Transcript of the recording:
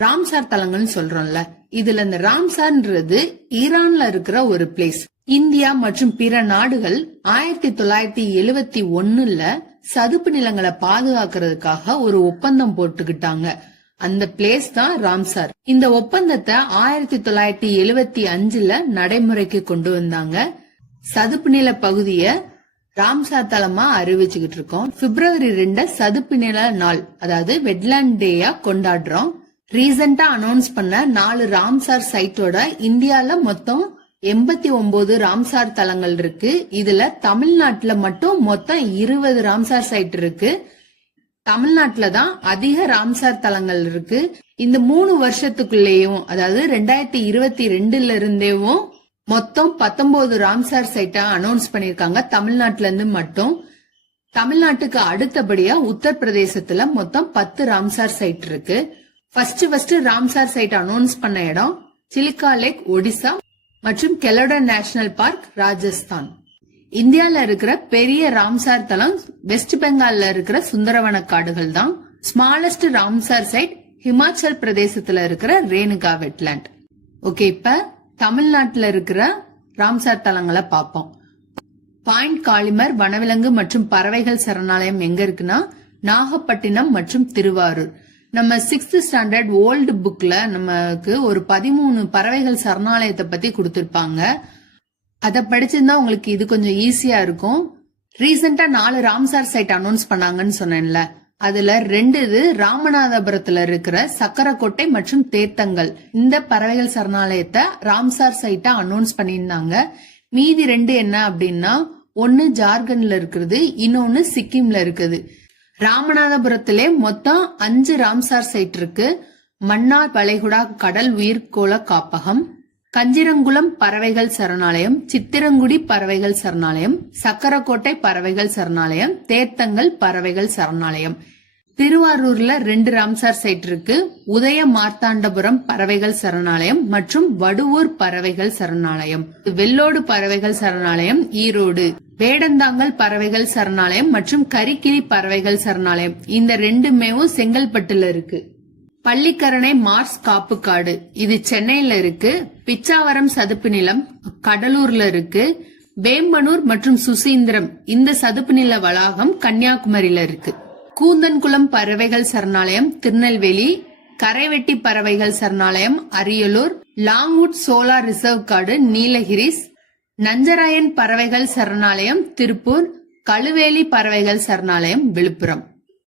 Ramsar தலங்கள்னு சொல்றோம்ல, இதுல இந்த ராம்சார்ன்றது ஈரான்ல இருக்கிற ஒரு பிளேஸ். இந்தியா மற்றும் பிற நாடுகள் 1971 சதுப்பு நிலங்களை பாதுகாக்கிறதுக்காக ஒரு ஒப்பந்தம் போட்டுக்கிட்டாங்க. அந்த பிளேஸ் தான் ராம்சார். இந்த ஒப்பந்தத்தை 1975 நடைமுறைக்கு கொண்டு வந்தாங்க. சதுப்பு நில பகுதிய ராம்சார் தலமா அறிவிச்சுக்கிட்டு இருக்கோம். February 2 சதுப்பு நில நாள், அதாவது வெட்லாண்ட் டேயா கொண்டாடுறோம். ரீசெண்டா அனௌன்ஸ் பண்ண 4 ராம்சார் சைட்டோட இந்தியால மொத்தம் 89 ராம்சார் தலங்கள் இருக்கு. இதுல தமிழ்நாட்டுல மட்டும் மொத்தம் 20 ராம்சார் சைட் இருக்கு. தமிழ்நாட்டுல தான் அதிக ராம்சார் தலங்கள் இருக்கு. இந்த 3 வருஷத்துக்குள்ளேயும், அதாவது 2022 இருந்தேவும் மொத்தம் 19 ராம்சார் சைட்டா அனௌன்ஸ் பண்ணிருக்காங்க தமிழ்நாட்டுல இருந்து மட்டும். தமிழ்நாட்டுக்கு அடுத்தபடியா உத்தரப்பிரதேசத்துல மொத்தம் 10 ராம்சார் சைட் இருக்கு. ஃபர்ஸ்ட் ராம்சார் சைட் அனௌன்ஸ் பண்ண இடம் சிலிகா லேக் ஒடிசா மற்றும் கெலோடன் நேஷனல் பார்க் ராஜஸ்தான். இந்தியால இருக்கிற பெரிய ராம்சார் தலம் வெஸ்ட் பெங்கால்ல இருக்கிற சுந்தரவன காடுகள் தான். ஸ்மாலஸ்ட் ராம்சார் சைட் ஹிமாச்சல் பிரதேசத்துல இருக்கிற ரேணுகா வெட்லாண்ட். ஓகே, இப்ப தமிழ்நாட்டுல இருக்கிற ராம்சார் தலங்களை பார்ப்போம். பாயிண்ட் காளிமர் வனவிலங்கு மற்றும் பறவைகள் சரணாலயம் எங்க இருக்குன்னா நாகப்பட்டினம் மற்றும் திருவாரூர். நம்ம 6th ஸ்டாண்டர்ட் ஓல்டு புக்ல நமக்கு ஒரு 13 பறவைகள் சரணாலயத்தை பத்தி கொடுத்திருப்பாங்க. அத படிச்சிருந்தா உங்களுக்கு இது கொஞ்சம் ஈஸியா இருக்கும். ரீசெண்டா 4 ராம்சார் சைட் அனௌன்ஸ் பண்ணாங்கன்னு சொன்னேன்ல, அதுல 2 இது ராமநாதபுரத்துல இருக்கிற சக்கரக்கோட்டை மற்றும் தேத்தங்கல். இந்த பறவைகள் சரணாலயத்தை ராம்சார் சைட்டா அனௌன்ஸ் பண்ணியிருந்தாங்க. மீதி 2 என்ன அப்படின்னா, ஒன்னு ஜார்க்கண்ட்ல இருக்குது, இன்னொன்னு சிக்கிம்ல இருக்குது. ராமநாதபுரத்திலே மொத்தம் 5 ராம்சார் சைட் இருக்கு. மன்னார் வளைகுடா கடல் உயிர்கோள காப்பகம், கஞ்சிரங்குளம் பறவைகள் சரணாலயம், சித்திரங்குடி பறவைகள் சரணாலயம், சக்கரக்கோட்டை பறவைகள் சரணாலயம், தேர்த்தங்கல் பறவைகள் சரணாலயம். திருவாரூர்ல 2 ராம்சார் சைட் இருக்கு. உதய மார்த்தாண்டபுரம் பறவைகள் சரணாலயம் மற்றும் வடுவூர் பறவைகள் சரணாலயம். வெள்ளோடு பறவைகள் சரணாலயம் ஈரோடு, வேடந்தாங்கல் பறவைகள் சரணாலயம் மற்றும் கரிக்கிளி பறவைகள் சரணாலயம். இந்த 2மே செங்கல்பட்டுல இருக்கு. பள்ளிக்கரணை மார்ஸ் காப்பு காடு, இது சென்னையில இருக்கு. பிச்சாவரம் சதுப்பு நிலம் கடலூர்ல இருக்கு. வேம்பனூர் மற்றும் சுசீந்திரம் இந்த சதுப்பு நில வளாகம் கன்னியாகுமரியில இருக்கு. கூந்தன்குளம் பறவைகள் சரணாலயம் திருநெல்வேலி, கரைவெட்டி பறவைகள் சரணாலயம் அரியலூர், லாங்வுட் சோலார் ரிசர்வ் காடு நீலகிரிஸ், நஞ்சராயன் பறவைகள் சரணாலயம் திருப்பூர், கழுவேலி பறவைகள் சரணாலயம் விழுப்புரம்.